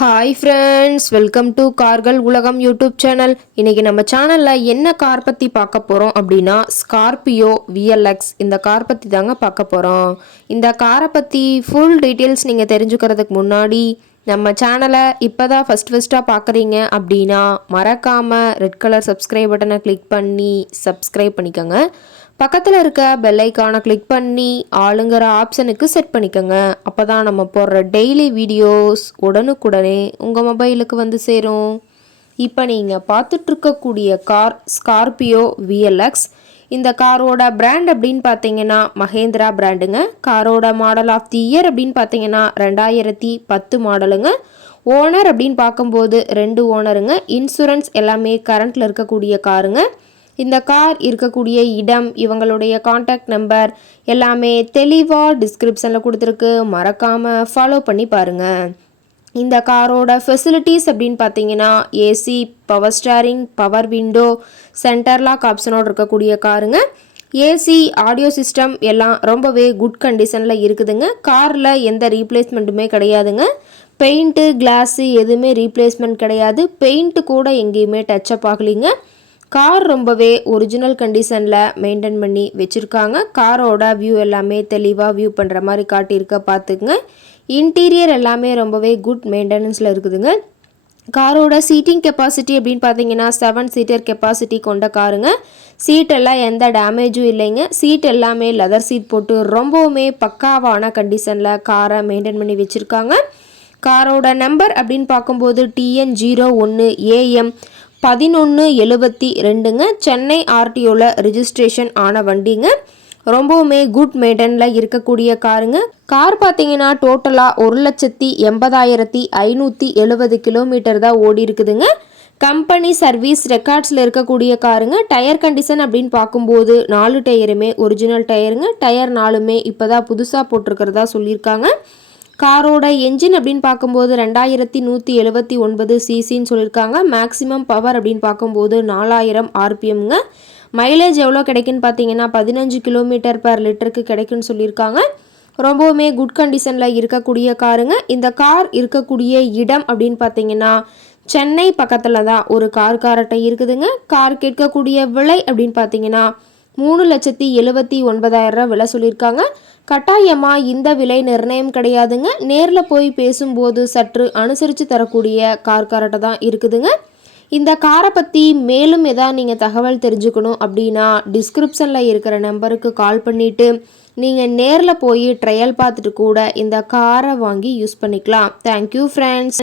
Hi friends, welcome to கார்கள் உலகம் YouTube channel. இன்றைக்கி நம்ம சேனலில் என்ன கார் பற்றி பார்க்க போகிறோம் அப்படின்னா ஸ்கார்பியோ விஎல்எக்ஸ் இந்த கார் பற்றி தாங்க பார்க்க போகிறோம். இந்த காரை பற்றி ஃபுல் டீட்டெயில்ஸ் நீங்கள் தெரிஞ்சுக்கிறதுக்கு முன்னாடி நம்ம சேனலை இப்போ தான் ஃபஸ்ட்டாக பார்க்குறீங்க அப்படின்னா மறக்காமல் ரெட் கலர் சப்ஸ்கிரைப் பட்டனை கிளிக் பண்ணி சப்ஸ்கிரைப் பண்ணிக்கோங்க. பக்கத்தில் இருக்க பெல் ஐக்கானை கிளிக் பண்ணி ஆளுங்கிற ஆப்ஷனுக்கு செட் பண்ணிக்கோங்க. அப்போ தான் நம்ம போடுற டெய்லி வீடியோஸ் உடனுக்குடனே உங்கள் மொபைலுக்கு வந்து சேரும். இப்போ நீங்கள் பார்த்துட்ருக்கக்கூடிய கார் ஸ்கார்பியோ விஎல்எக்ஸ். இந்த காரோட பிராண்ட் அப்படின்னு பார்த்தீங்கன்னா மஹேந்திரா பிராண்டுங்க. காரோட மாடல் ஆஃப் தி இயர் அப்படின்னு பார்த்தீங்கன்னா 2010 மாடலுங்க. ஓனர் அப்படின்னு பார்க்கும்போது 2 ஓனருங்க. இன்சூரன்ஸ் எல்லாமே கரண்ட்டில் இருக்கக்கூடிய காருங்க. இந்த கார் இருக்கக்கூடிய இடம், இவங்களுடைய காண்டாக்ட் நம்பர் எல்லாமே தெளிவாக டிஸ்கிரிப்ஷனில் கொடுத்துருக்கு. மறக்காமல் ஃபாலோ பண்ணி பாருங்கள். இந்த காரோட ஃபெசிலிட்டிஸ் அப்படின்னு பார்த்தீங்கன்னா AC, power steering, power window, centre lock ஆப்ஷனோடு இருக்கக்கூடிய காருங்க. ஏசி, ஆடியோ சிஸ்டம் எல்லாம் ரொம்பவே குட் கண்டிஷனில் இருக்குதுங்க. காரில் எந்த ரீப்ளேஸ்மெண்ட்டுமே கிடையாதுங்க. பெயிண்ட்டு, கிளாஸு எதுவுமே ரீப்ளேஸ்மெண்ட் கிடையாது. பெயிண்ட்டு கூட எங்கேயுமே டச்சப் ஆகலிங்க. கார் ரொம்பவே ஒரிஜினல் கண்டிஷனில் மெயின்டைன் பண்ணி வச்சுருக்காங்க. காரோட வியூ எல்லாமே தெளிவாக வியூ பண்ணுற மாதிரி காட்டியிருக்க பார்த்துக்குங்க. இன்டீரியர் எல்லாமே ரொம்பவே குட் மெயின்டெனன்ஸில் இருக்குதுங்க. காரோட சீட்டிங் கெப்பாசிட்டி அப்படின்னு பார்த்தீங்கன்னா 7 சீட்டர் கெப்பாசிட்டி கொண்ட காருங்க. சீட்டெல்லாம் எந்த டேமேஜும் இல்லைங்க. சீட் எல்லாமே லெதர் சீட் போட்டு ரொம்பவுமே பக்காவான கண்டிஷனில் காரை மெயின்டைன் பண்ணி வச்சுருக்காங்க. காரோட நம்பர் அப்படின்னு பார்க்கும்போது TN01AM 1172ங்க. சென்னை ஆர்டிஓவில் ரிஜிஸ்ட்ரேஷன் ஆன வண்டிங்க. ரொம்பவுமே குட் மெயின்டெனில் இருக்கக்கூடிய காருங்க. கார் பார்த்தீங்கன்னா டோட்டலாக 1,80,570 கிலோமீட்டர் தான் ஓடி இருக்குதுங்க. கம்பெனி சர்வீஸ் ரெக்கார்ட்ஸில் இருக்கக்கூடிய காருங்க. டயர் கண்டிஷன் அப்படின்னு பார்க்கும்போது 4 டயருமே ஒரிஜினல் டயருங்க. டயர் 4மே இப்போ தான் புதுசாக போட்டிருக்கிறதா சொல்லியிருக்காங்க. காரோட என்ஜின் அப்படின்னு பார்க்கும்போது 2179 சிசின்னு சொல்லியிருக்காங்க. மேக்ஸிமம் பவர் அப்படின்னு பார்க்கும்போது 4000 RPMங்க. மைலேஜ் எவ்வளோ கிடைக்குன்னு பார்த்தீங்கன்னா 15 km/லிட்டருக்கு கிடைக்குன்னு சொல்லியிருக்காங்க. ரொம்பவுமே குட் கண்டிஷனில் இருக்கக்கூடிய காருங்க. இந்த கார் இருக்கக்கூடிய இடம் அப்படின்னு பார்த்தீங்கன்னா சென்னை பக்கத்தில் தான் ஒரு கார்ட்டை இருக்குதுங்க. கார் கேட்கக்கூடிய விலை அப்படின்னு பார்த்தீங்கன்னா 3,79,000 விலை சொல்லியிருக்காங்க. கட்டாயமாக இந்த விலை நிர்ணயம் கிடையாதுங்க. நேரில் போய் பேசும்போது சற்று அனுசரித்து தரக்கூடிய கார்ட்டை தான் இருக்குதுங்க. இந்த காரை பற்றி மேலும் எதாவது நீங்கள் தகவல் தெரிஞ்சுக்கணும் அப்படின்னா டிஸ்கிரிப்ஷனில் இருக்கிற நம்பருக்கு கால் பண்ணிவிட்டு நீங்கள் நேரில் போய் ட்ரையல் பார்த்துட்டு கூட இந்த காரை வாங்கி யூஸ் பண்ணிக்கலாம். Thank you friends.